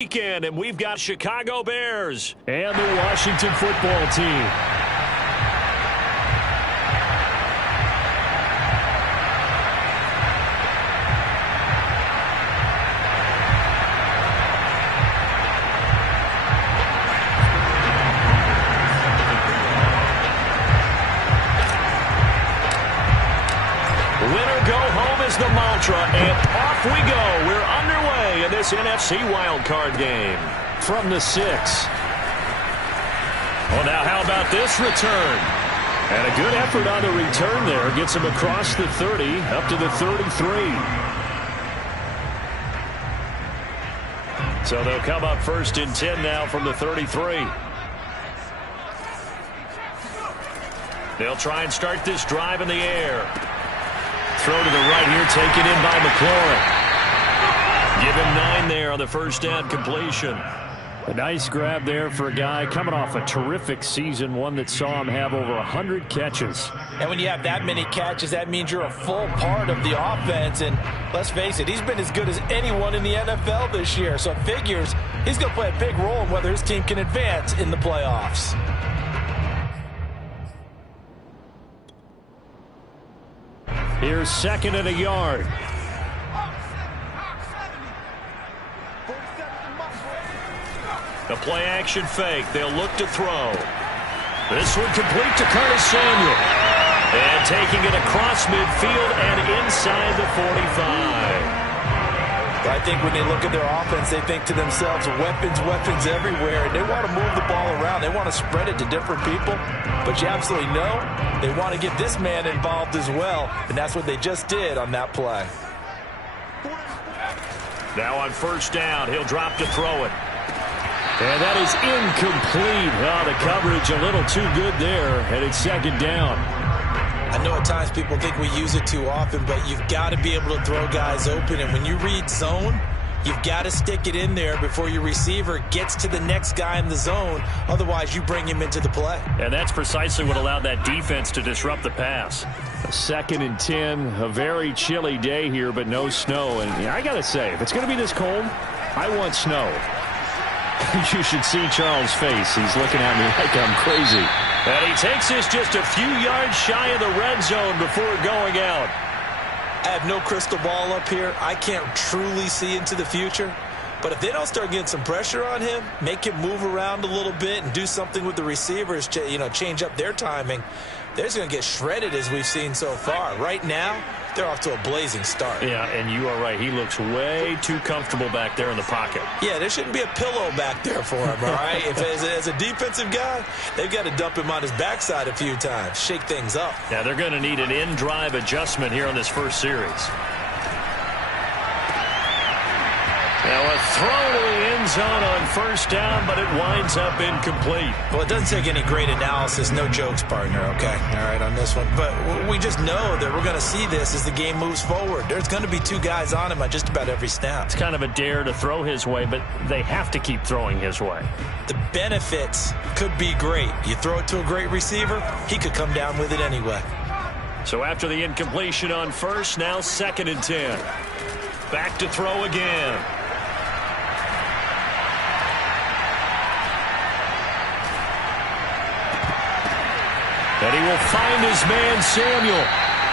Weekend, and we've got Chicago Bears and the Washington football team. Winner go home is the mantra, and off we go. We're underway in this NFC wildcard game. From the 6. Well, now how about this return? And a good effort on the return there. Gets him across the 30, up to the 33. So they'll come up 1st and 10 now from the 33. They'll try and start this drive in the air. Throw to the right here, taken in by McLaurin. Give him 9 there on the first down completion. A nice grab there for a guy coming off a terrific season, one that saw him have over 100 catches. And when you have that many catches, that means you're a full part of the offense. And let's face it, he's been as good as anyone in the NFL this year. So it figures he's going to play a big role in whether his team can advance in the playoffs. Here's 2nd and a yard. The play action fake. They'll look to throw. This one complete to Curtis Samuel. And taking it across midfield and inside the 45. I think when they look at their offense, they think to themselves, weapons, weapons everywhere. And they want to move the ball around. They want to spread it to different people. But you absolutely know they want to get this man involved as well. And that's what they just did on that play. Now on 1st down, he'll drop to throw it. And that is incomplete. Oh, the coverage a little too good there. And it's 2nd down. I know at times people think we use it too often, but you've got to be able to throw guys open. And when you read zone, you've got to stick it in there before your receiver gets to the next guy in the zone. Otherwise, you bring him into the play. And that's precisely what allowed that defense to disrupt the pass. 2nd and 10, a very chilly day here, but no snow. And I got to say, if it's going to be this cold, I want snow. You should see Charles' face. He's looking at me like I'm crazy. And he takes this just a few yards shy of the red zone before going out. I have no crystal ball up here. I can't truly see into the future. But if they don't start getting some pressure on him, make him move around a little bit and do something with the receivers, change up their timing, they're just going to get shredded as we've seen so far. Right now, they're off to a blazing start. Yeah, and you are right. He looks way too comfortable back there in the pocket. Yeah, there shouldn't be a pillow back there for him, all right? As a defensive guy, they've got to dump him on his backside a few times, shake things up. Yeah, they're going to need an in-drive adjustment here on this first series. Now a throw to the end zone on 1st down, but it winds up incomplete. Well, it doesn't take any great analysis. No jokes, partner, okay? All right, on this one. But we just know that we're going to see this as the game moves forward. There's going to be 2 guys on him on just about every snap. It's kind of a dare to throw his way, but they have to keep throwing his way. The benefits could be great. You throw it to a great receiver, he could come down with it anyway. So after the incompletion on 1st, now 2nd and 10. Back to throw again. And he will find his man Samuel.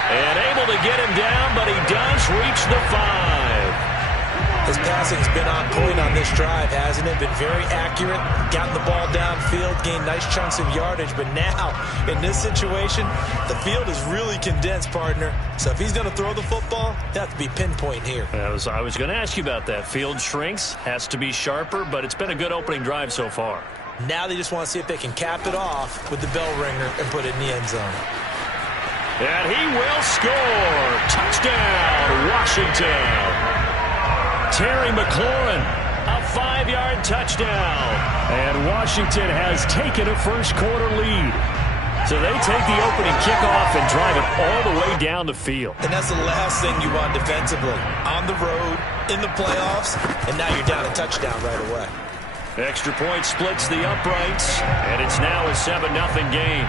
And able to get him down, but he does reach the 5. His passing's been on point on this drive, hasn't it? Been very accurate, gotten the ball downfield, gained nice chunks of yardage. But now, in this situation, the field is really condensed, partner. So if he's going to throw the football, he'll have to be pinpoint here. I was going to ask you about that. Field shrinks, has to be sharper, but it's been a good opening drive so far. Now they just want to see if they can cap it off with the bell ringer and put it in the end zone. And he will score. Touchdown, Washington. Terry McLaurin, a 5-yard touchdown. And Washington has taken a first-quarter lead. So they take the opening kickoff and drive it all the way down the field. And that's the last thing you want defensively. On the road, in the playoffs, and now you're down a touchdown right away. Extra point splits the uprights, and it's now a 7-0 game.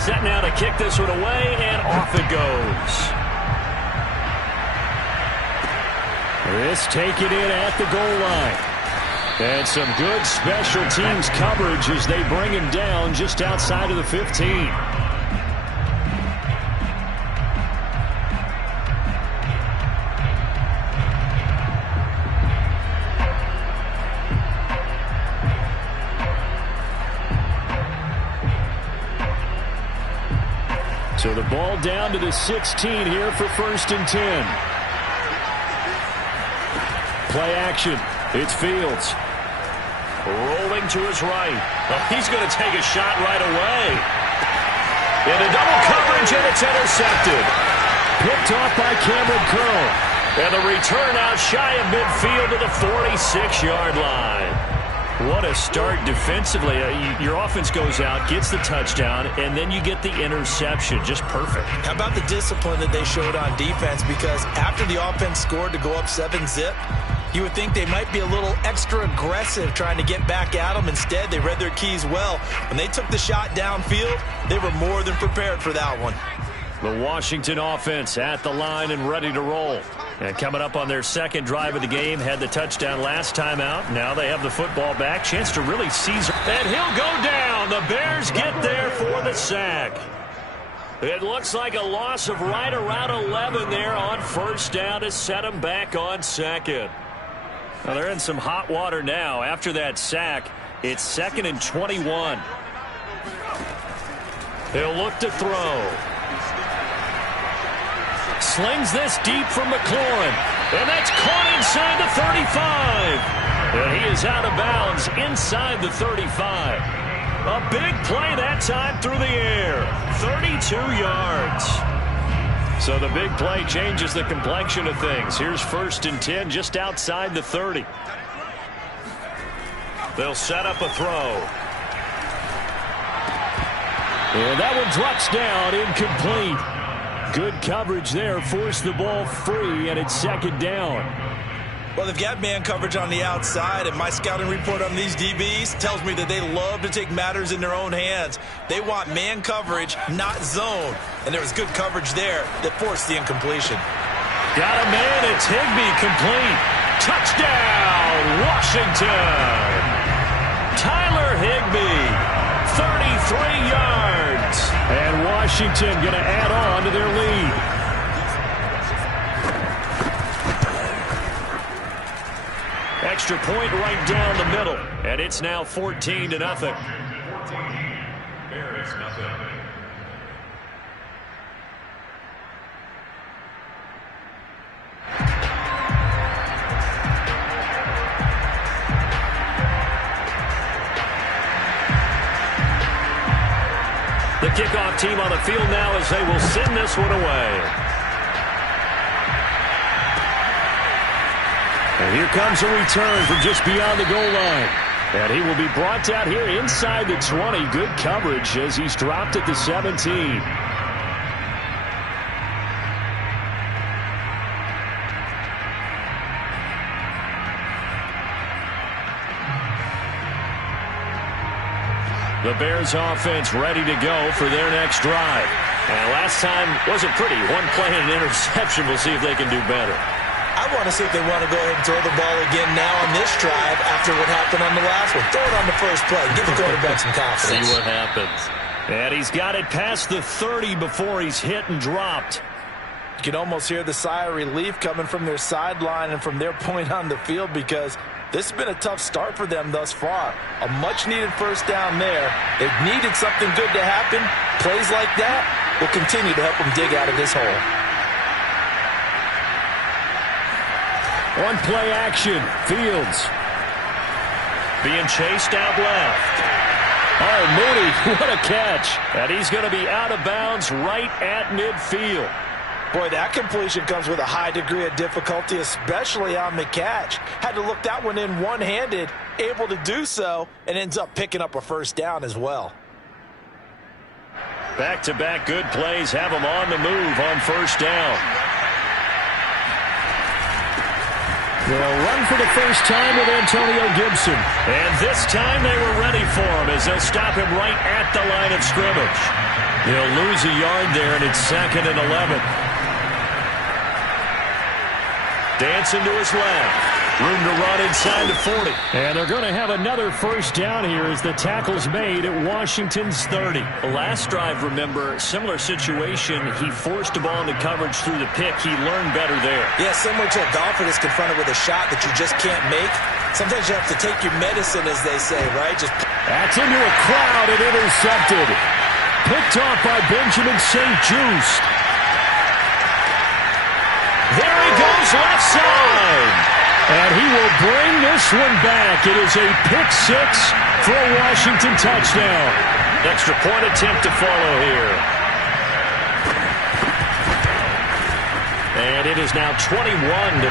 Set now to kick this one away, and off it goes. This taken in at the goal line. And some good special teams coverage as they bring him down just outside of the 15. So the ball down to the 16 here for 1st and 10. Play action. It's Fields. Rolling to his right. Well, he's going to take a shot right away. Into double coverage, and it's intercepted. Picked off by Cameron Curl. And the return out shy of midfield to the 46-yard line. What a start defensively. Your offense goes out, gets the touchdown, and then you get the interception. Just perfect. How about the discipline that they showed on defense? Because after the offense scored to go up 7-zip, you would think they might be a little extra aggressive trying to get back at them. Instead, they read their keys well. When they took the shot downfield, they were more than prepared for that one. The Washington offense at the line and ready to roll. And coming up on their second drive of the game, had the touchdown last time out. Now they have the football back. Chance to really seize. And he'll go down. The Bears get there for the sack. It looks like a loss of right around 11 there on 1st down to set them back on 2nd. Well, they're in some hot water now. After that sack, it's 2nd and 21. They'll look to throw. Slings this deep from McLaurin. And that's caught inside the 35. And he is out of bounds inside the 35. A big play that time through the air. 32 yards. So the big play changes the complexion of things. Here's 1st and 10 just outside the 30. They'll set up a throw. And that one drops down, incomplete. Good coverage there, forced the ball free, and it's 2nd down. Well, they've got man coverage on the outside, and my scouting report on these DBs tells me that they love to take matters in their own hands. They want man coverage, not zone. And there was good coverage there that forced the incompletion. Got a man, it's Higbee, complete. Touchdown, Washington. Tyler Higbee, 33 yards. And Washington going to add on to their lead. Extra point right down the middle. And it's now 14-0. Bears nothing. The kickoff team on the field now as they will send this one away. And here comes a return from just beyond the goal line. And he will be brought down here inside the 20. Good coverage as he's dropped at the 17. The Bears offense ready to go for their next drive. And last time wasn't pretty. One play and an interception. We'll see if they can do better. I want to see if they want to go ahead and throw the ball again now on this drive after what happened on the last one. Throw it on the first play. Give the quarterback some confidence. See what happens. And he's got it past the 30 before he's hit and dropped. You can almost hear the sigh of relief coming from their sideline and from their point on the field because this has been a tough start for them thus far. A much-needed first down there. They've needed something good to happen. Plays like that will continue to help them dig out of this hole. On play action, Fields. Being chased out left. Oh, Mooney, what a catch. And he's going to be out of bounds right at midfield. Boy, that completion comes with a high degree of difficulty, especially on the catch. Had to look that one in one-handed, able to do so, and ends up picking up a first down as well. Back-to-back good plays have him on the move on first down. They'll run for the first time with Antonio Gibson. And this time they were ready for him as they'll stop him right at the line of scrimmage. He'll lose a yard there, and it's 2nd and 11. Dancing to his left. Room to run inside the 40. And they're going to have another first down here as the tackle's made at Washington's 30. The last drive, remember, similar situation. He forced the ball into coverage through the pick. He learned better there. Yeah, similar to a golfer that's confronted with a shot that you just can't make. Sometimes you have to take your medicine, as they say, right? That's into a crowd and intercepted. Picked off by Benjamin St. Juste. There he goes, left side. And he will bring this one back. It is a pick six for a Washington touchdown. Extra point attempt to follow here. And it is now 21-0.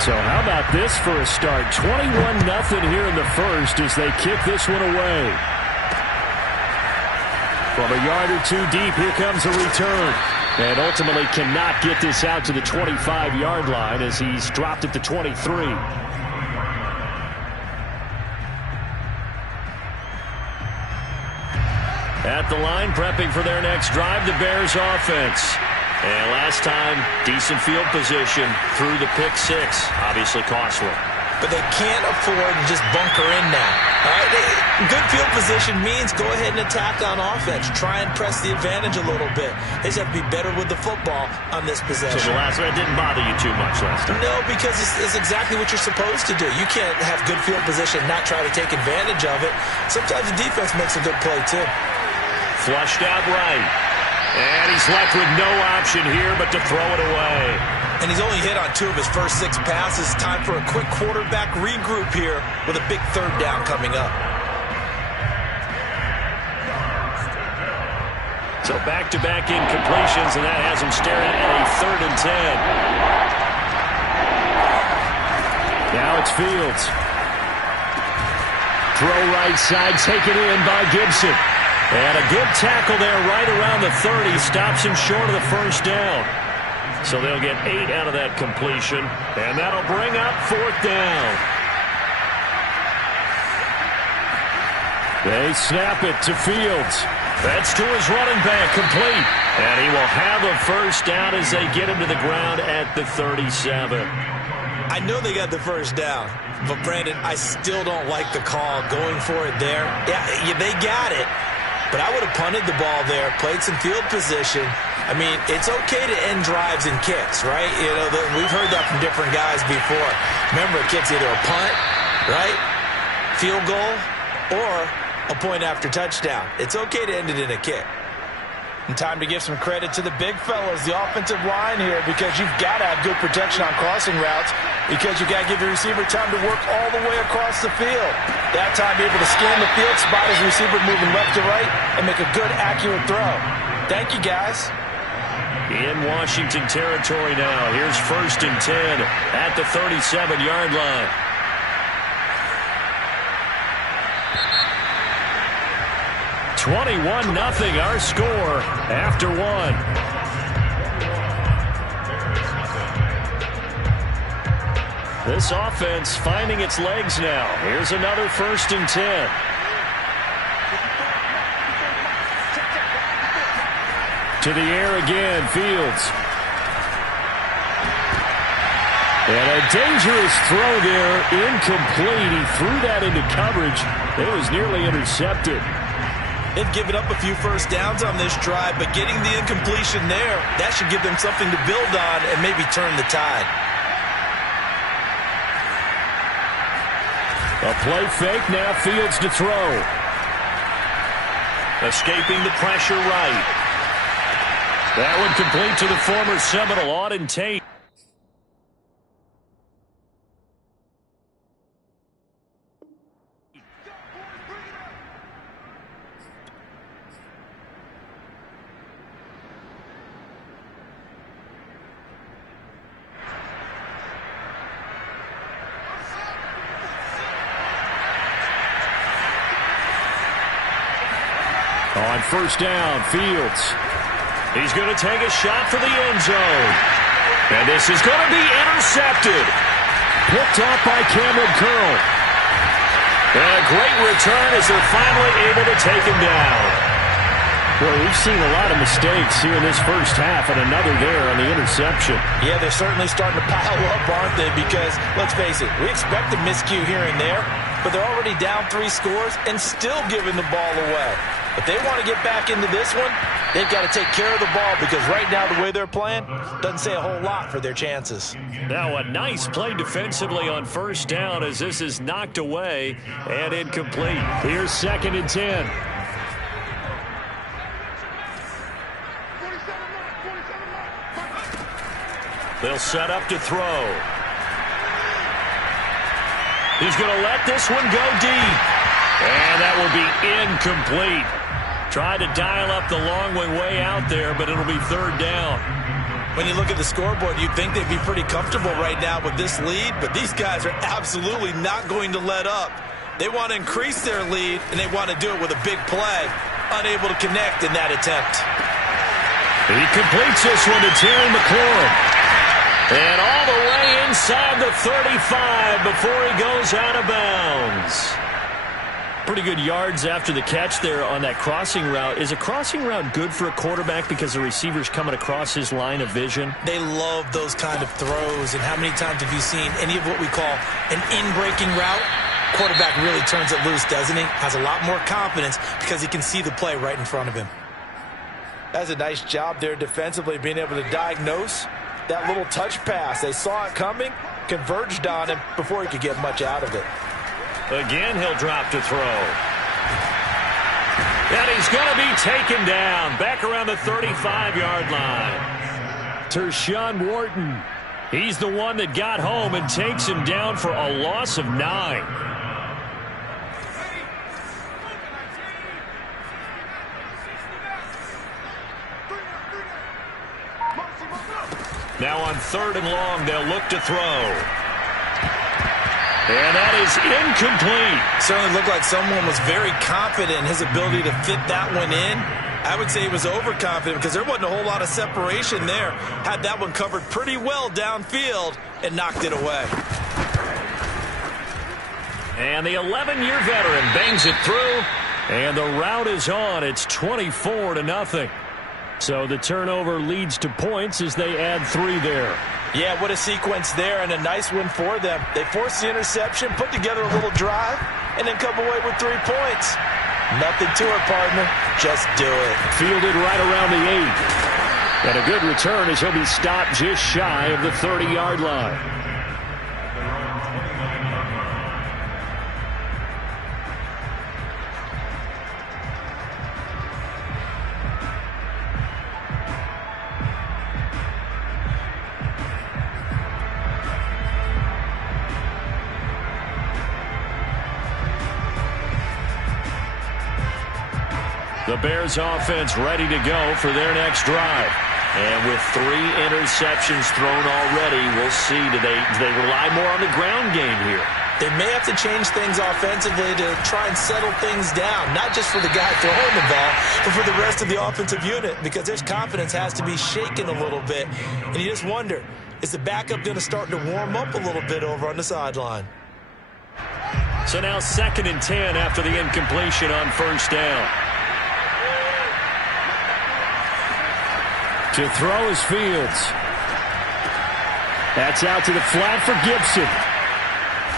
So how about this for a start? 21-0 here in the first as they kick this one away. From a yard or two deep, here comes a return. And ultimately cannot get this out to the 25-yard line as he's dropped at the 23. At the line, prepping for their next drive, the Bears offense. And last time, decent field position through the pick six. Obviously costly. But they can't afford to just bunker in now. All right, good field position means go ahead and attack on offense. Try and press the advantage a little bit. They just have to be better with the football on this possession. So the last one didn't bother you too much last time? No, because it's exactly what you're supposed to do. You can't have good field position and not try to take advantage of it. Sometimes the defense makes a good play, too. Flushed out right. And he's left with no option here but to throw it away. And he's only hit on 2 of his first 6 passes. Time for a quick quarterback regroup here with a big 3rd down coming up. So back-to-back incompletions, and that has him staring at a 3rd and 10. Now it's Fields. Throw right side, taken in by Gibson. And a good tackle there right around the 30. Stops him short of the first down. So they'll get 8 out of that completion. And that'll bring up 4th down. They snap it to Fields. That's to his running back, complete. And he will have a first down as they get him to the ground at the 37. I know they got the first down. But, Brandon, I still don't like the call going for it there. Yeah, they got it. But I would have punted the ball there, played some field position. I mean, it's okay to end drives and kicks, right? You know, we've heard that from different guys before. Remember, a kick's either a punt, right, field goal, or a point after touchdown. It's okay to end it in a kick. And time to give some credit to the big fellas, the offensive line here, because you've got to have good protection on crossing routes, because you've got to give your receiver time to work all the way across the field. That time, be able to scan the field, spot his receiver moving left to right, and make a good, accurate throw. Thank you, guys. In Washington territory now. Here's 1st and 10 at the 37-yard line. (21-0) our score after 1. This offense finding its legs now. Here's another 1st and 10. To the air again, Fields. And a dangerous throw there, incomplete. He threw that into coverage. It was nearly intercepted. They've given up a few first downs on this drive, but getting the incompletion there, that should give them something to build on and maybe turn the tide. A play fake, now Fields to throw. Escaping the pressure right. That one complete to the former Seminole, Auden Tate. On 1st down, Fields. He's going to take a shot for the end zone. And this is going to be intercepted. Picked off by Cameron Curl. And a great return as they're finally able to take him down. Well, we've seen a lot of mistakes here in this first half, and another there on the interception. Yeah, they're certainly starting to pile up, aren't they? Because, let's face it, we expect a miscue here and there, but they're already down 3 scores and still giving the ball away. If they want to get back into this one, they've got to take care of the ball, because right now the way they're playing doesn't say a whole lot for their chances. Now a nice play defensively on first down as this is knocked away and incomplete. Here's 2nd and 10. They'll set up to throw. He's going to let this one go deep. And that will be incomplete. Tried to dial up the long way out there, but it'll be 3rd down. When you look at the scoreboard, you'd think they'd be pretty comfortable right now with this lead, but these guys are absolutely not going to let up. They want to increase their lead, and they want to do it with a big play. Unable to connect in that attempt. He completes this one to Terry McLaurin. And all the way inside the 35 before he goes out of bounds. Pretty good yards after the catch there on that crossing route. Is a crossing route good for a quarterback because the receiver's coming across his line of vision? They love those kind of throws. And how many times have you seen any of what we call an in-breaking route? Quarterback really turns it loose, doesn't he? Has a lot more confidence because he can see the play right in front of him. That's a nice job there defensively, being able to diagnose that little touch pass. They saw it coming, converged on him before he could get much out of it. Again, he'll drop to throw. And he's going to be taken down back around the 35-yard line. Tershawn Wharton. He's the one that got home and takes him down for a loss of 9. Now on 3rd and long, they'll look to throw. And that is incomplete. Certainly looked like someone was very confident in his ability to fit that one in. I would say he was overconfident because there wasn't a whole lot of separation there. Had that one covered pretty well downfield and knocked it away. And the 11-year veteran bangs it through. And the route is on. It's 24-0. So the turnover leads to points as they add 3 there. Yeah, what a sequence there, and a nice win for them. They forced the interception, put together a little drive, and then come away with 3 points. Nothing to it, partner. Just do it. Fielded right around the 8. And a good return as he'll be stopped just shy of the 30-yard line. The Bears offense ready to go for their next drive. And with 3 interceptions thrown already, we'll see. Do they rely more on the ground game here? They may have to change things offensively to try and settle things down, not just for the guy throwing the ball, but for the rest of the offensive unit, because their confidence has to be shaken a little bit. And you just wonder, is the backup going to start to warm up a little bit over on the sideline? So now 2nd and 10 after the incompletion on first down. To throw is Fields. That's out to the flat for Gibson.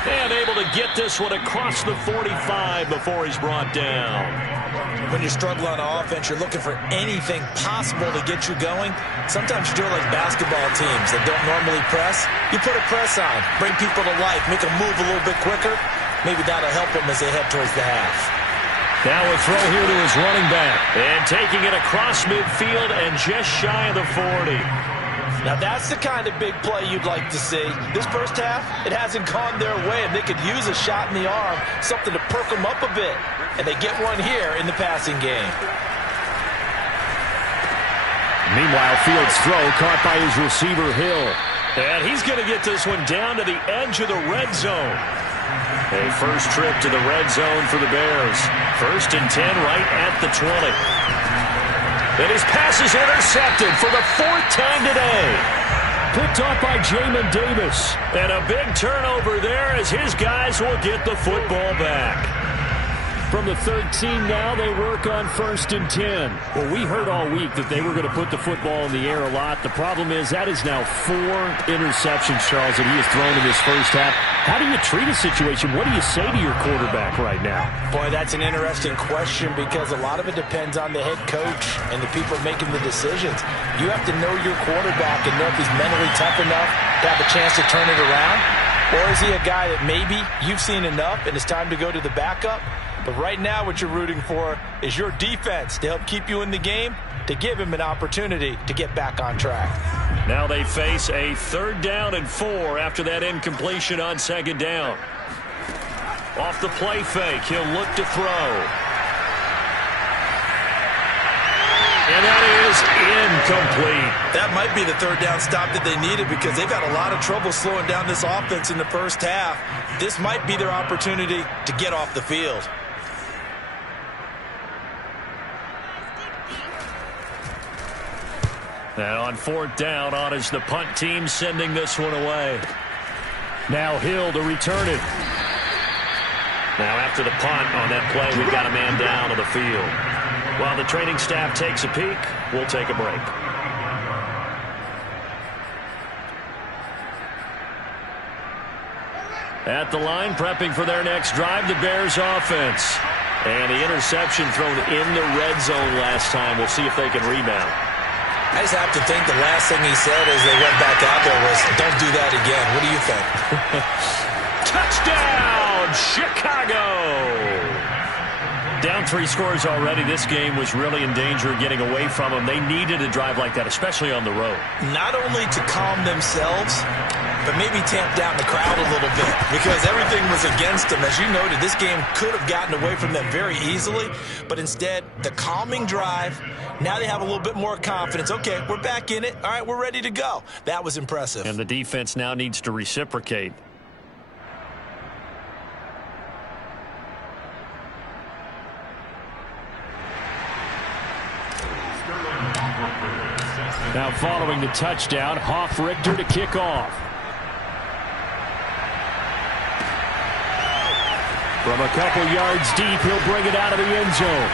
And able to get this one across the 45 before he's brought down. When you're struggling on offense, you're looking for anything possible to get you going. Sometimes you do it like basketball teams that don't normally press. You put a press on, bring people to life, make them move a little bit quicker. Maybe that'll help them as they head towards the half. Now a throw here to his running back. And taking it across midfield and just shy of the 40. Now that's the kind of big play you'd like to see. This first half, it hasn't gone their way, and they could use a shot in the arm, something to perk them up a bit. And they get one here in the passing game. Meanwhile, Fields' throw caught by his receiver, Hill. And he's going to get this one down to the edge of the red zone. A first trip to the red zone for the Bears. 1st and 10 right at the 20. And his pass is intercepted for the 4th time today. Picked off by Jamin Davis. And a big turnover there as his guys will get the football back. From the 13 now, they work on 1st and 10. Well, we heard all week that they were going to put the football in the air a lot. The problem is that is now 4 interceptions, Charles, that he has thrown in this first half. How do you treat a situation? What do you say to your quarterback right now? Boy, that's an interesting question because a lot of it depends on the head coach and the people making the decisions. You have to know your quarterback and know if he's mentally tough enough to have a chance to turn it around. Or is he a guy that maybe you've seen enough and it's time to go to the backup? But right now what you're rooting for is your defense to help keep you in the game, to give him an opportunity to get back on track. Now they face a 3rd down and 4 after that incompletion on 2nd down. Off the play fake, he'll look to throw. And that is incomplete. That might be the 3rd down stop that they needed because they've had a lot of trouble slowing down this offense in the first half. This might be their opportunity to get off the field. And on 4th down, on is the punt team sending this one away. Now Hill to return it. Now after the punt on that play, we've got a man down on the field. While the training staff takes a peek, we'll take a break. At the line, prepping for their next drive, the Bears offense. And the interception thrown in the red zone last time. We'll see if they can rebound. I just have to think the last thing he said as they went back out there was, don't do that again. What do you think? Touchdown, Chicago! Down 3 scores already. This game was really in danger of getting away from them. They needed a drive like that, especially on the road. Not only to calm themselves, but maybe tamp down the crowd a little bit because everything was against them. As you noted, this game could have gotten away from them very easily, but instead, the calming drive, now they have a little bit more confidence. Okay, we're back in it. All right, we're ready to go. That was impressive. And the defense now needs to reciprocate. Now following the touchdown, Hoff-Richter to kick off. From a couple yards deep, he'll bring it out of the end zone.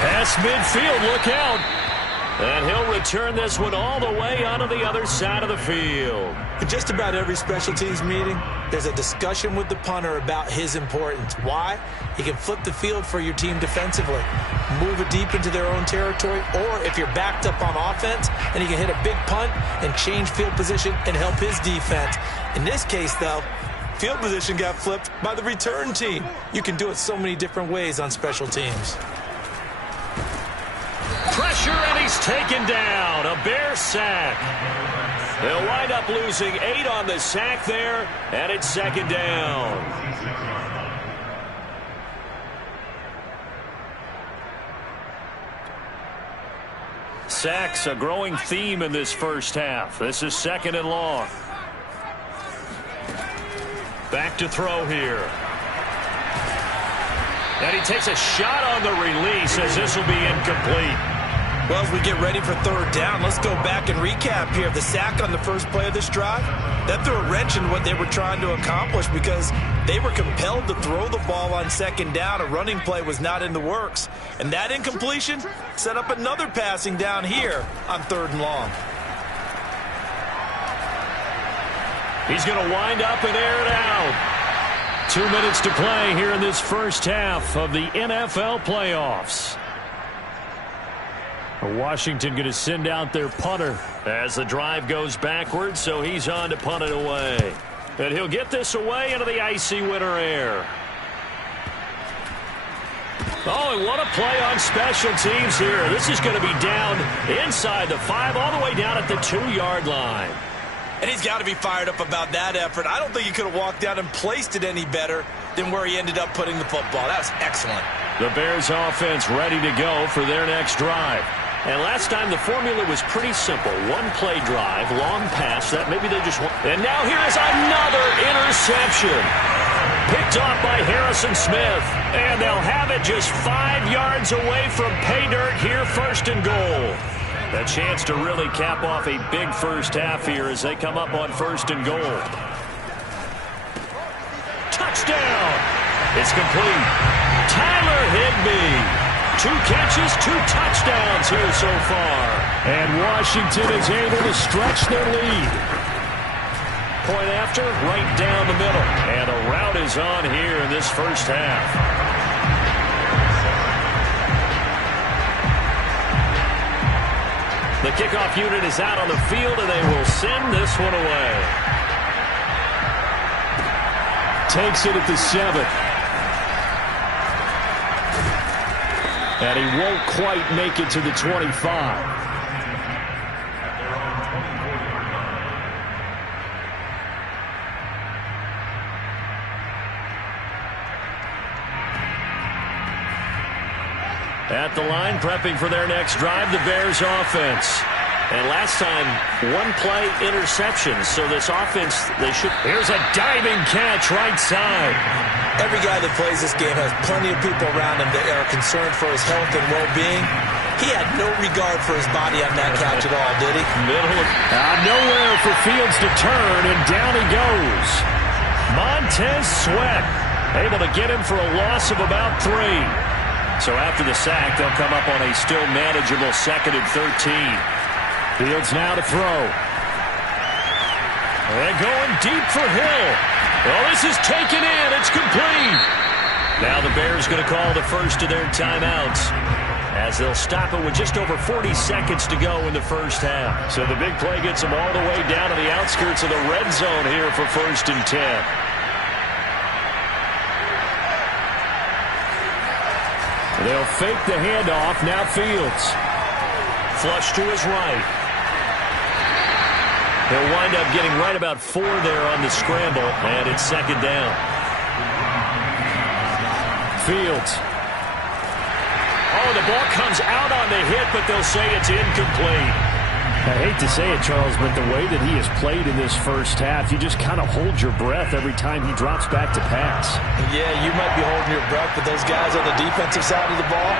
Pass midfield, look out. And he'll return this one all the way onto the other side of the field. In just about every special teams meeting, there's a discussion with the punter about his importance. Why? He can flip the field for your team defensively, move it deep into their own territory, or if you're backed up on offense, then he can hit a big punt and change field position and help his defense. In this case, though, field position got flipped by the return team. You can do it so many different ways on special teams. Pressure, and he's taken down. A Bear sack. They'll wind up losing 8 on the sack there, and it's 2nd down. Sacks, a growing theme in this first half. This is 2nd and long. Back to throw here. And he takes a shot on the release as this will be incomplete. Well, as we get ready for 3rd down, let's go back and recap here. The sack on the first play of this drive, that threw a wrench in what they were trying to accomplish because they were compelled to throw the ball on 2nd down. A running play was not in the works. And that incompletion set up another passing down here on 3rd and long. He's going to wind up and air it out. 2 minutes to play here in this first half of the NFL playoffs. Washington going to send out their punter as the drive goes backwards, so he's on to punt it away. And he'll get this away into the icy winter air. Oh, and what a play on special teams here. This is going to be down inside the 5, all the way down at the 2-yard line. And he's got to be fired up about that effort. I don't think he could have walked down and placed it any better than where he ended up putting the football. That was excellent. The Bears offense ready to go for their next drive. And last time the formula was pretty simple. 1-play drive, long pass, that maybe they just want. And now here is another interception. Picked picked off by Harrison Smith. And they'll have it just 5 yards away from pay dirt here, 1st and goal. A chance to really cap off a big first half here as they come up on 1st and goal. Touchdown! It's complete. Tyler Higbee. 2 catches, 2 touchdowns here so far. And Washington is able to stretch their lead. Point after, right down the middle. And a rout is on here in this first half. The kickoff unit is out on the field, and they will send this one away. Takes it at the 7. And he won't quite make it to the 25. At the line, prepping for their next drive, the Bears offense. And last time, 1-play interception. So this offense, Here's a diving catch right side. Every guy that plays this game has plenty of people around him that are concerned for his health and well-being. He had no regard for his body on that catch at all, did he? Nowhere for Fields to turn, and down he goes. Montez Sweat able to get him for a loss of about 3. So after the sack, they'll come up on a still manageable 2nd and 13. Fields now to throw. And going deep for Hill. Well, this is taken in. It's complete. Now the Bears going to call the first of their timeouts as they'll stop it with just over 40 seconds to go in the first half. So the big play gets them all the way down to the outskirts of the red zone here for 1st and 10. They'll fake the handoff. Now Fields. Flush to his right. He'll wind up getting right about 4 there on the scramble, and it's 2nd down. Fields. Oh, the ball comes out on the hit, but they'll say it's incomplete. I hate to say it, Charles, but the way that he has played in this first half, you just kind of hold your breath every time he drops back to pass. Yeah, you might be holding your breath, but those guys on the defensive side of the ball,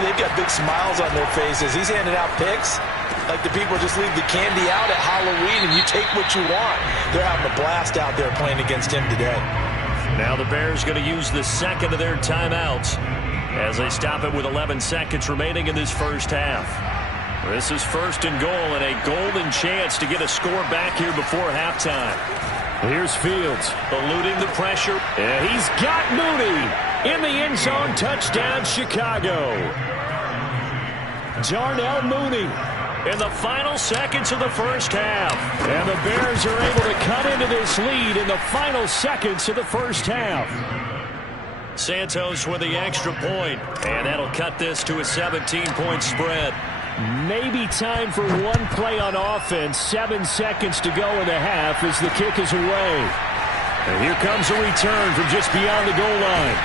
they've got big smiles on their faces. He's handing out picks like the people just leave the candy out at Halloween and you take what you want. They're having a blast out there playing against him today. Now the Bears going to use the 2nd of their timeouts as they stop it with 11 seconds remaining in this first half. This is 1st and goal and a golden chance to get a score back here before halftime. Here's Fields. Eluding the pressure. And he's got Mooney in the end zone. Touchdown, Chicago. Darnell Mooney. In the final seconds of the first half. And the Bears are able to cut into this lead in the final seconds of the first half. Santos with the extra point. And that'll cut this to a 17-point spread. Maybe time for 1 play on offense. 7 seconds to go in the half as the kick is away. And here comes a return from just beyond the goal line.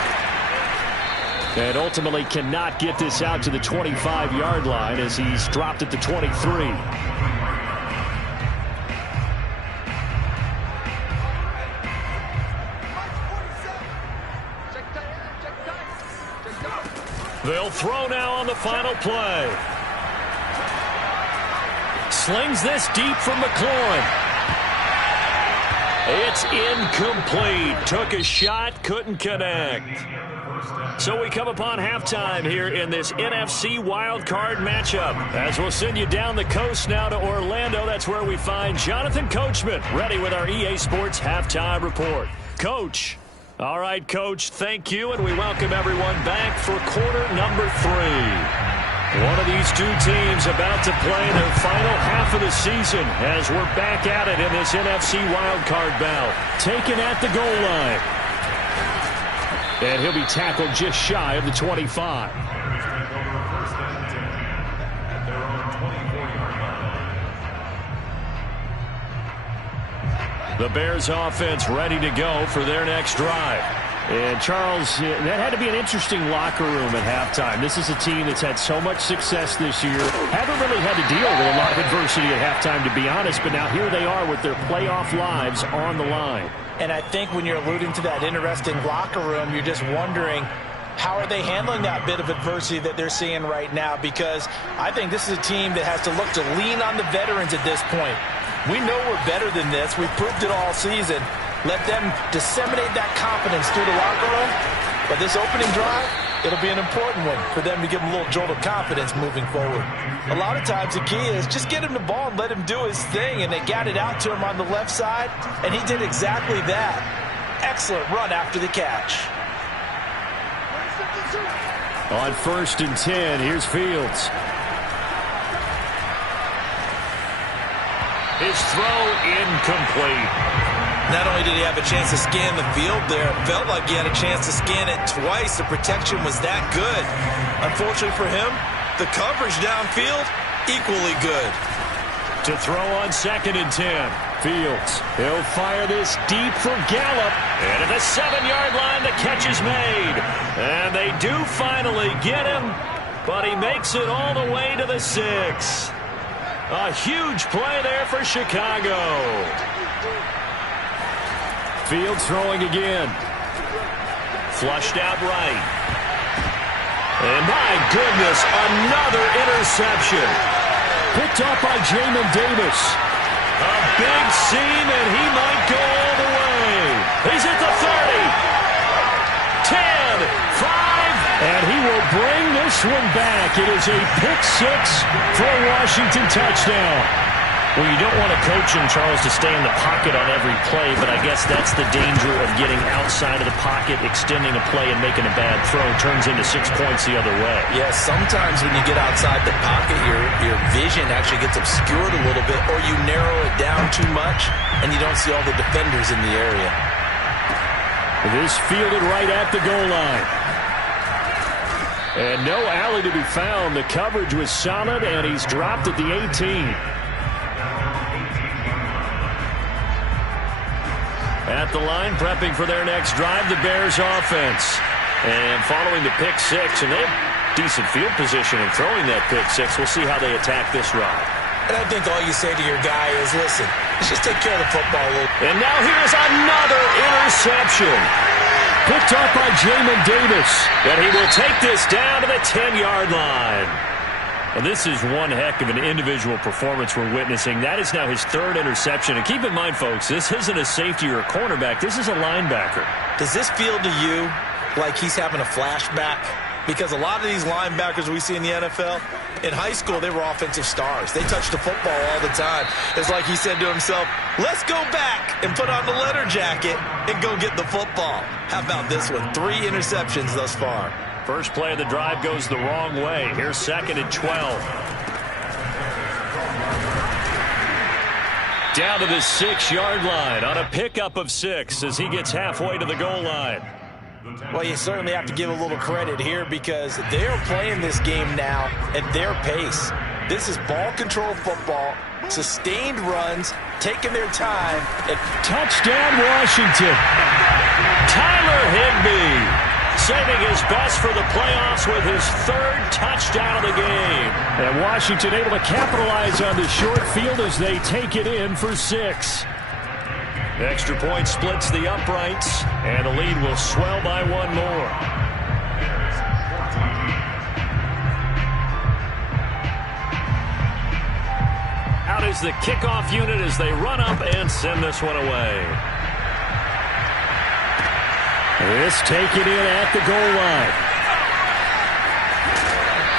And ultimately cannot get this out to the 25-yard line as he's dropped at the 23. They'll throw now on the final play. Slings this deep from McLaurin. It's incomplete. Took a shot, couldn't connect. So we come upon halftime here in this NFC wildcard matchup. As we'll send you down the coast now to Orlando, that's where we find Jonathan Coachman ready with our EA Sports halftime report. Coach. All right, Coach, thank you, and we welcome everyone back for quarter number 3. One of these two teams about to play their final half of the season as we're back at it in this NFC wildcard bout. Taken at the goal line. And he'll be tackled just shy of the 25. The Bears offense ready to go for their next drive. And, Charles, that had to be an interesting locker room at halftime. This is a team that's had so much success this year. Haven't really had to deal with a lot of adversity at halftime, to be honest, but now here they are with their playoff lives on the line. And I think when you're alluding to that interesting locker room, you're just wondering, how are they handling that bit of adversity that they're seeing right now? Because I think this is a team that has to look to lean on the veterans at this point. We know we're better than this. We've proved it all season. Let them disseminate that confidence through the locker room. But this opening drive, it'll be an important one for them to give them a little jolt of confidence moving forward. A lot of times the key is just get him the ball and let him do his thing. And they got it out to him on the left side, and he did exactly that. Excellent run after the catch. On 1st and 10, here's Fields. His throw incomplete. Not only did he have a chance to scan the field there, it felt like he had a chance to scan it twice. The protection was that good. Unfortunately for him, the coverage downfield, equally good. To throw on 2nd and 10. Fields, he'll fire this deep for Gallup. And at the 7-yard line, the catch is made. And they do finally get him, but he makes it all the way to the 6. A huge play there for Chicago. Fields throwing again. Flushed out right. And my goodness, another interception. Picked up by Jamin Davis. A big seam, and he might go all the way. He's at the 30. 10, 5. And he will bring this one back. It is a pick-6 for a Washington touchdown. Well, you don't want a coach in Charles to stay in the pocket on every play, but I guess that's the danger of getting outside of the pocket, extending a play, and making a bad throw. Turns into 6 points the other way. Yeah, sometimes when you get outside the pocket, your vision actually gets obscured a little bit, or you narrow it down too much, and you don't see all the defenders in the area. It is fielded right at the goal line. And no alley to be found. The coverage was solid, and he's dropped at the 18. At the line, prepping for their next drive, the Bears offense. And following the pick-6, and they have decent field position in throwing that pick-6. We'll see how they attack this ride. And I think all you say to your guy is, listen, let's just take care of the football a little. And now here's another interception. Picked up by Jamin Davis. And he will take this down to the 10-yard line. Well, this is one heck of an individual performance we're witnessing. That is now his 3rd interception. And keep in mind, folks, this isn't a safety or a cornerback. This is a linebacker. Does this feel to you like he's having a flashback? Because a lot of these linebackers we see in the NFL, in high school, they were offensive stars. They touched the football all the time. It's like he said to himself, let's go back and put on the leather jacket and go get the football. How about this one? 3 interceptions thus far. First play of the drive goes the wrong way. Here's 2nd and 12. Down to the 6-yard line on a pickup of 6 as he gets halfway to the goal line. Well, you certainly have to give a little credit here because they're playing this game now at their pace. This is ball control football, sustained runs, taking their time. Touchdown, Washington. Tyler Higbee saving his best for the playoffs with his 3rd touchdown of the game. And Washington able to capitalize on the short field as they take it in for 6. Extra point splits the uprights, and the lead will swell by 1 more. Out is the kickoff unit as they run up and send this one away. This taken in at the goal line.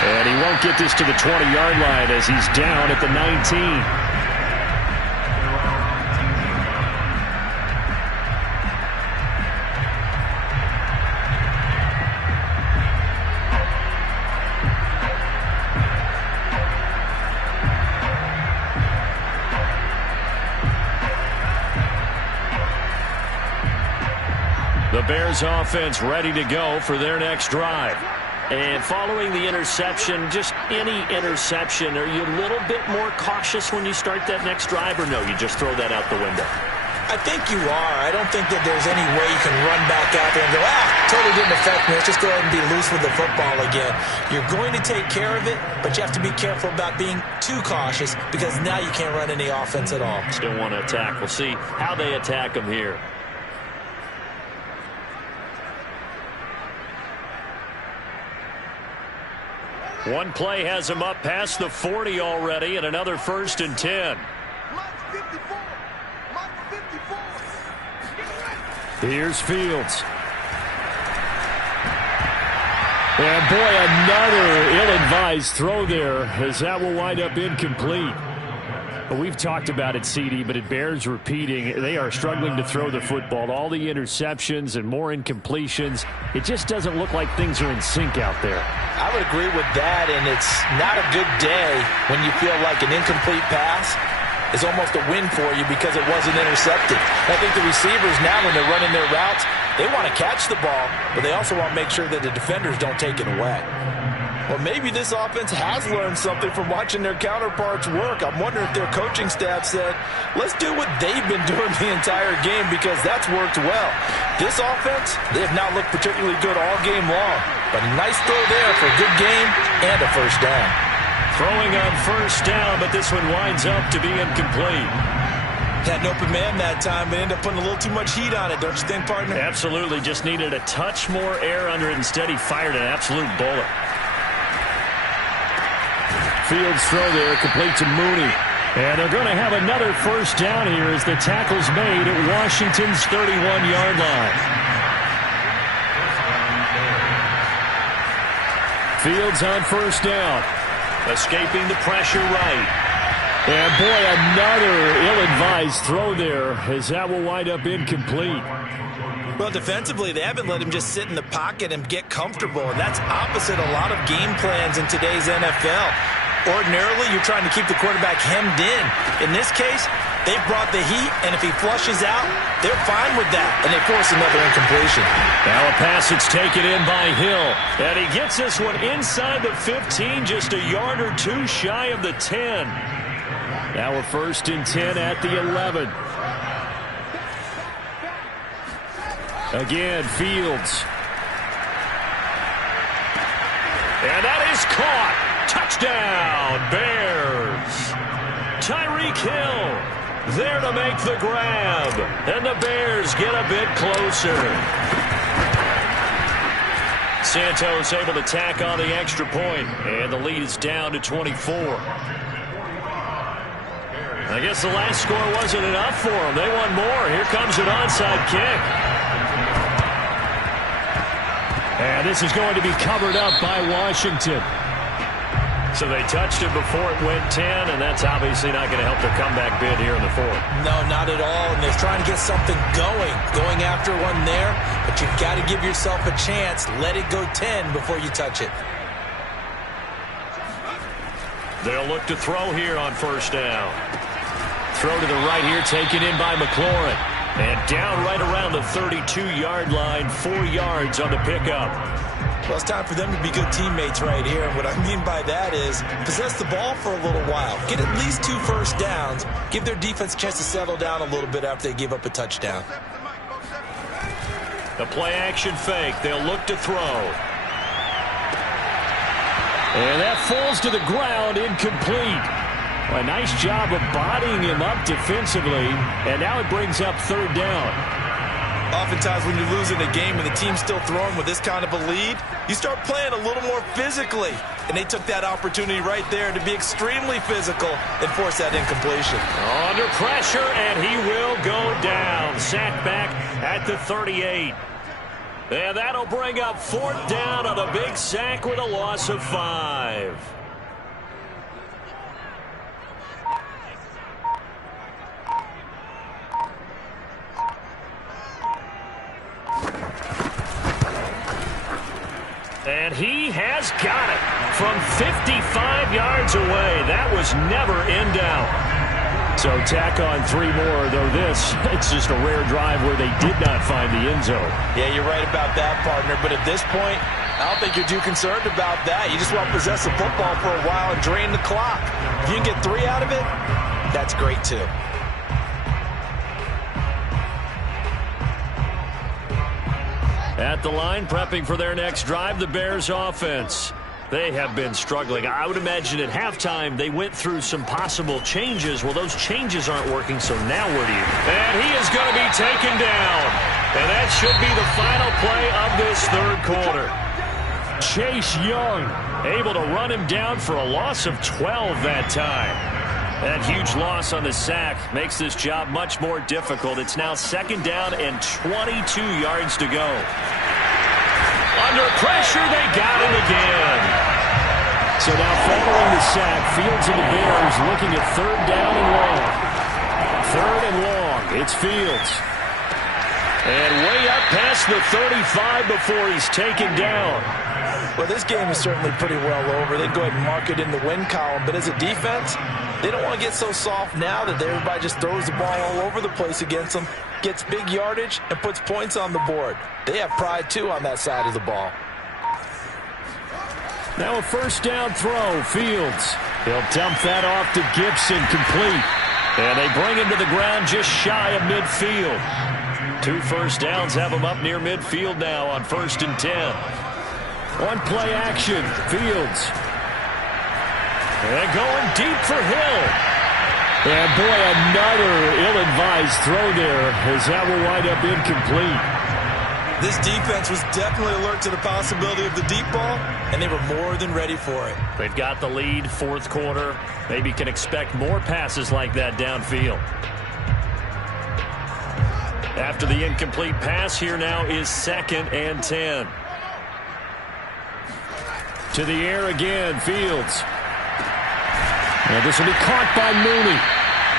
And he won't get this to the 20-yard line as he's down at the 19. The Bears offense ready to go for their next drive. And following the interception, just any interception, are you a little bit more cautious when you start that next drive, or no, you just throw that out the window? I think you are. I don't think that there's any way you can run back out there and go, totally didn't affect me. Let's just go ahead and be loose with the football again. You're going to take care of it, but you have to be careful about being too cautious because now you can't run any offense at all. Still want to attack. We'll see how they attack them here. One play has him up past the 40 already, and another 1st and 10. Here's Fields. And boy, another ill-advised throw there, as that will wind up incomplete. We've talked about it, CD, but it bears repeating. They are struggling to throw the football. All the interceptions and more incompletions. It just doesn't look like things are in sync out there. I would agree with that, and it's not a good day when you feel like an incomplete pass is almost a win for you because it wasn't intercepted. I think the receivers now, when they're running their routes, they want to catch the ball, but they also want to make sure that the defenders don't take it away. Well, maybe this offense has learned something from watching their counterparts work. I'm wondering if their coaching staff said, let's do what they've been doing the entire game because that's worked well. This offense, they have not looked particularly good all game long, but a nice throw there for a good game and a 1st down. Throwing on 1st down, but this one winds up to be incomplete. Had an open man that time, but ended up putting a little too much heat on it, don't you think, partner? Absolutely. Just needed a touch more air under it. Instead, he fired an absolute bullet. Fields throw there, complete to Mooney. And they're going to have another 1st down here as the tackle's made at Washington's 31-yard line. Fields on 1st down. Escaping the pressure right. And boy, another ill-advised throw there as that will wind up incomplete. Well, defensively, they haven't let him just sit in the pocket and get comfortable, and that's opposite a lot of game plans in today's NFL. Ordinarily, you're trying to keep the quarterback hemmed in. In this case, they've brought the heat, and if he flushes out, they're fine with that, and they force another incompletion. Now a pass that's taken in by Hill, and he gets this one inside the 15, just a yard or two shy of the 10. Now a 1st and 10 at the 11. Again, Fields. And that is caught. Touchdown, Bears. Tyreek Hill there to make the grab. And the Bears get a bit closer. Santos able to tack on the extra point, and the lead is down to 24. I guess the last score wasn't enough for them. They want more. Here comes an onside kick. And this is going to be covered up by Washington. So they touched it before it went 10, and that's obviously not going to help their comeback bid here in the 4th. No, not at all, and they're trying to get something going after one there, but you've got to give yourself a chance. Let it go 10 before you touch it. They'll look to throw here on 1st down. Throw to the right here, taken in by McLaurin. And down right around the 32-yard line, 4 yards on the pickup. Well, it's time for them to be good teammates right here. And what I mean by that is possess the ball for a little while. Get at least 2 1st downs. Give their defense a chance to settle down a little bit after they give up a touchdown. The play-action fake. They'll look to throw. And that falls to the ground, incomplete. Well, a nice job of bodying him up defensively, and now it brings up 3rd down. Oftentimes when you're losing a game and the team's still throwing with this kind of a lead, you start playing a little more physically. And they took that opportunity right there to be extremely physical and force that incompletion. Under pressure, and he will go down. Sacked back at the 38. And that'll bring up 4th down on a big sack with a loss of 5. And he has got it from 55 yards away. That was never in doubt. So tack on 3 more, though it's just a rare drive where they did not find the end zone. Yeah, you're right about that, partner. But at this point, I don't think you're too concerned about that. You just want to possess the football for a while and drain the clock. If you can get 3 out of it, that's great too. At the line, prepping for their next drive, the Bears offense. They have been struggling. I would imagine at halftime they went through some possible changes. Well, those changes aren't working, so now where do you? And he is going to be taken down. And that should be the final play of this 3rd quarter. Chase Young able to run him down for a loss of 12 that time. That huge loss on the sack makes this job much more difficult. It's now 2nd down and 22 yards to go. Under pressure, they got him again. So now following the sack, Fields and the Bears looking at 3rd down and long. 3rd and long. It's Fields. And way up past the 35 before he's taken down. Well, this game is certainly pretty well over. They go ahead and mark it in the win column. But as a defense, they don't want to get so soft now that everybody just throws the ball all over the place against them, gets big yardage, and puts points on the board. They have pride, too, on that side of the ball. Now a 1st down throw. Fields. He'll dump that off to Gibson, complete. And they bring him to the ground just shy of midfield. 2 first downs have him up near midfield now on 1st and 10. On play action, Fields. And going deep for Hill. And boy, another ill-advised throw there as that will wind up incomplete. This defense was definitely alert to the possibility of the deep ball, and they were more than ready for it. They've got the lead, 4th quarter. Maybe can expect more passes like that downfield. After the incomplete pass, here now is 2nd and 10. To the air again, Fields. And this will be caught by Mooney.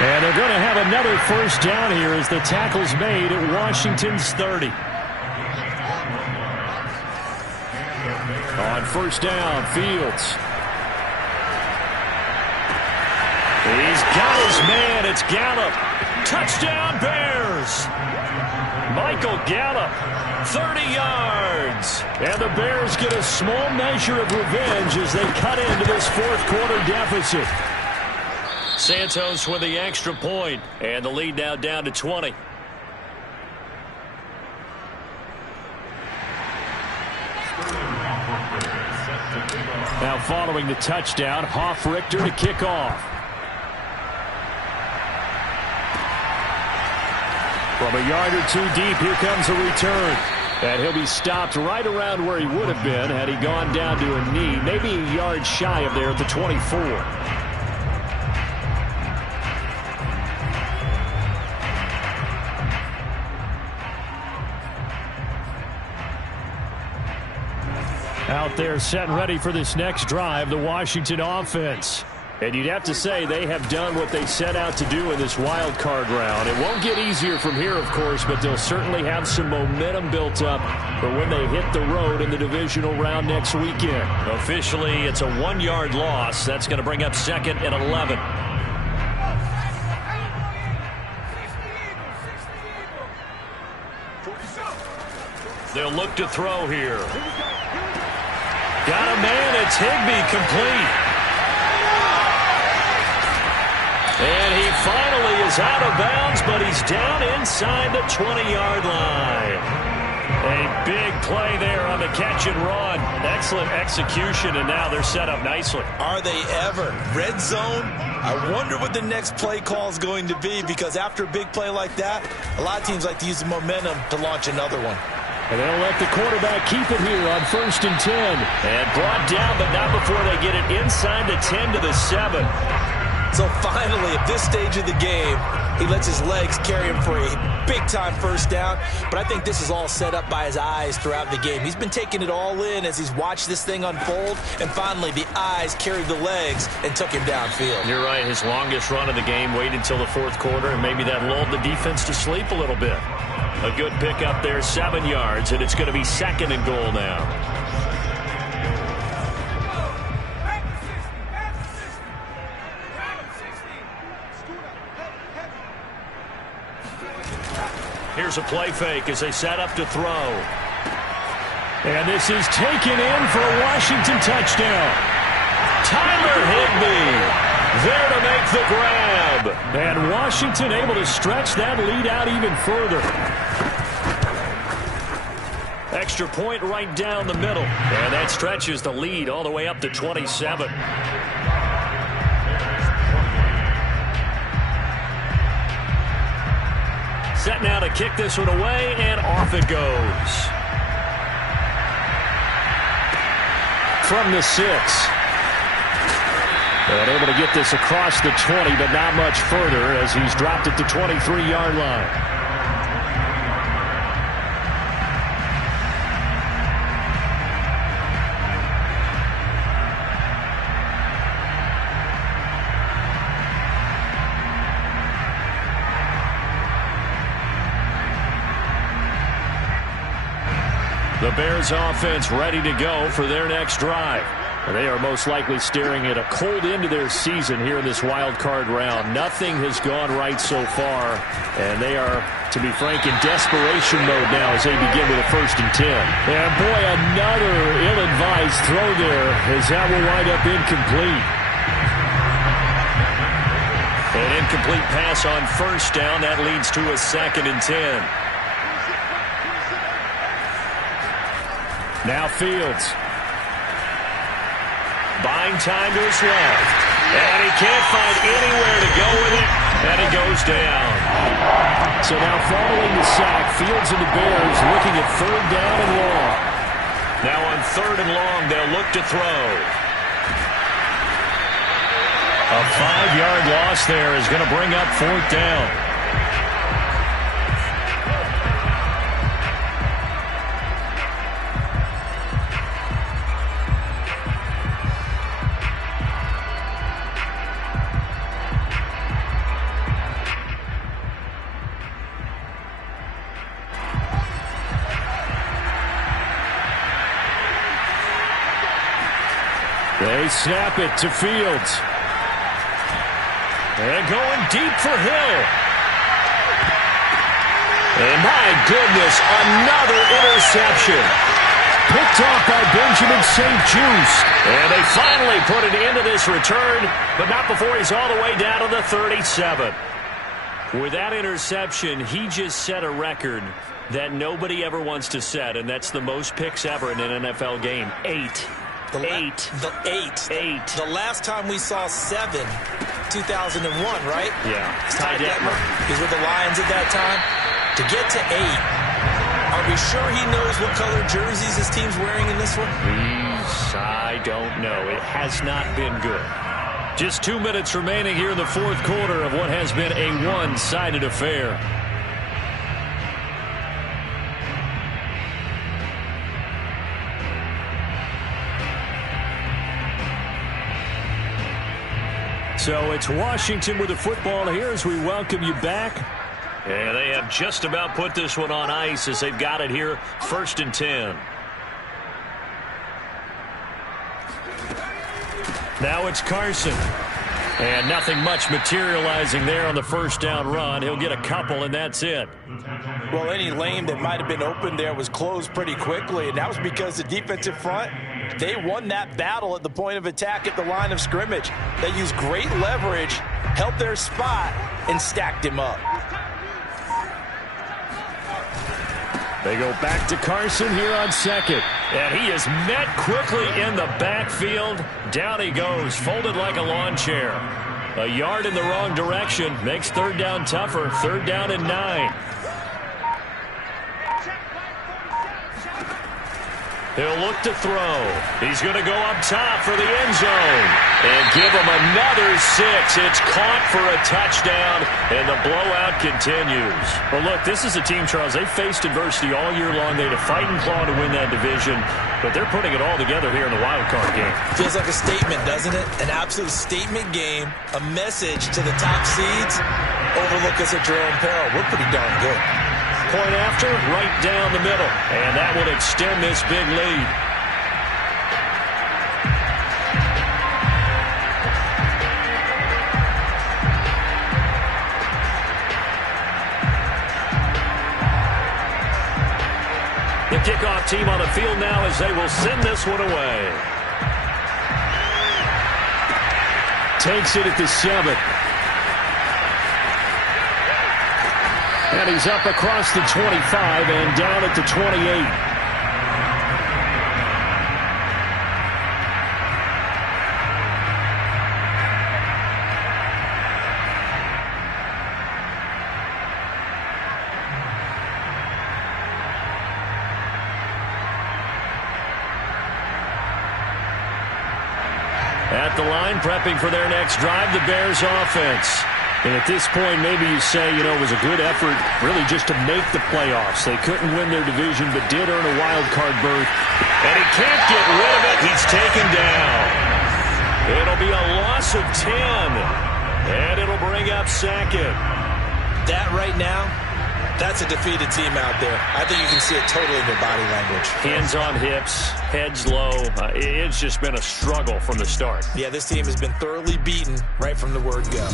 And they're going to have another 1st down here as the tackle's made at Washington's 30. On 1st down, Fields. He's got his man. It's Gallup. Touchdown, Bears. Michael Gallup, 30 yards. And the Bears get a small measure of revenge as they cut into this 4th quarter deficit. Santos with the extra point, and the lead now down to 20. Now following the touchdown, Hoff-Richter to kick off. From a yard or 2 deep, here comes a return. And he'll be stopped right around where he would have been had he gone down to a knee, maybe a yard shy of there at the 24. Out there set and ready for this next drive, the Washington offense. And you'd have to say they have done what they set out to do in this wild card round. It won't get easier from here, of course, but they'll certainly have some momentum built up for when they hit the road in the divisional round next weekend. Officially, it's a 1-yard loss. That's going to bring up 2nd and 11. They'll look to throw here. Got a man. It's Higbee, complete. And he finally is out of bounds, but he's down inside the 20-yard line. A big play there on the catch and run. Excellent execution, and now they're set up nicely. Are they ever? Red zone? I wonder what the next play call is going to be, because after a big play like that, a lot of teams like to use the momentum to launch another one. And they'll let the quarterback keep it here on 1st and 10. And brought down, but not before they get it inside the 10 to the 7. So finally, at this stage of the game, he lets his legs carry him for a big-time 1st down. But I think this is all set up by his eyes throughout the game. He's been taking it all in as he's watched this thing unfold. And finally, the eyes carried the legs and took him downfield. You're right. His longest run of the game waited until the 4th quarter, and maybe that lulled the defense to sleep a little bit. A good pick up there, 7 yards, and it's going to be 2nd and goal now. Here's a play fake as they set up to throw. And this is taken in for a Washington touchdown. Tyler Higbee there to make the grab. And Washington able to stretch that lead out even further. Extra point right down the middle. And that stretches the lead all the way up to 27. Set now to kick this one away, and off it goes. from the 6. And able to get this across the 20, but not much further as he's dropped at the 23-yard line. The Bears offense ready to go for their next drive. They are most likely staring at a cold end to their season here in this wild card round. Nothing has gone right so far, and they are, to be frank, in desperation mode now as they begin with a 1st and 10. And boy, another ill-advised throw there as that will wind up incomplete. An incomplete pass on 1st down. That leads to a 2nd and 10. Now Fields. Buying time to his left. And he can't find anywhere to go with it. And he goes down. So now following the sack, Fields and the Bears looking at 3rd down and long. Now on 3rd and long, they'll look to throw. A 5-yard loss there is going to bring up 4th down. They snap it to Fields. And going deep for Hill. And my goodness, another interception. Picked off by Benjamin St-Juste. And they finally put an end to this return, but not before he's all the way down to the 37. With that interception, he just set a record that nobody ever wants to set, and that's the most picks ever in an NFL game. 8. The last time we saw 7, 2001, right? Yeah. Ty Detmer. He's with the Lions at that time. To get to 8, are we sure he knows what color jerseys his team's wearing in this one? I don't know. It has not been good. Just 2 minutes remaining here in the 4th quarter of what has been a one-sided affair. So it's Washington with the football here as we welcome you back. And they have just about put this one on ice as they've got it here, 1st and 10. Now it's Carson. And nothing much materializing there on the 1st down run. He'll get a couple, and that's it. Well, any lane that might have been open there was closed pretty quickly, and that was because the defensive front, they won that battle at the point of attack at the line of scrimmage. They used great leverage, held their spot, and stacked him up. They go back to Carson here on 2nd. And he is met quickly in the backfield. Down he goes, folded like a lawn chair. A yard in the wrong direction makes 3rd down tougher. 3rd down and 9. He'll look to throw. He's going to go up top for the end zone. And give him another 6. It's caught for a touchdown, and the blowout continues. Well, look, this is a team, Charles. They faced adversity all year long. They had to fight and claw to win that division, but they're putting it all together here in the wild card game. Feels like a statement, doesn't it? An absolute statement game, a message to the top seeds. Overlook us at your own peril. We're pretty darn good. Point after, right down the middle. And that will extend this big lead. The kickoff team on the field now as they will send this one away. Takes it at the 7. And he's up across the 25 and down at the 28. At the line, prepping for their next drive, the Bears offense. And at this point, maybe you say, it was a good effort really just to make the playoffs. They couldn't win their division, but did earn a wild card berth. And he can't get rid of it. He's taken down. It'll be a loss of 10. And it'll bring up second. That right now, that's a defeated team out there. I think you can see it totally in their body language. Hands on hips, heads low. It's just been a struggle from the start. Yeah, this team has been thoroughly beaten right from the word go.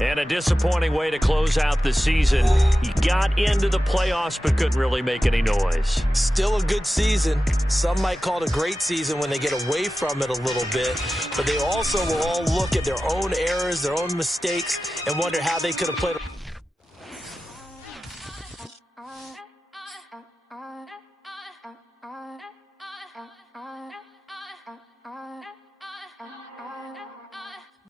And a disappointing way to close out the season. You got into the playoffs but couldn't really make any noise. Still a good season. Some might call it a great season when they get away from it a little bit. But they also will all look at their own errors, their own mistakes, and wonder how they could have played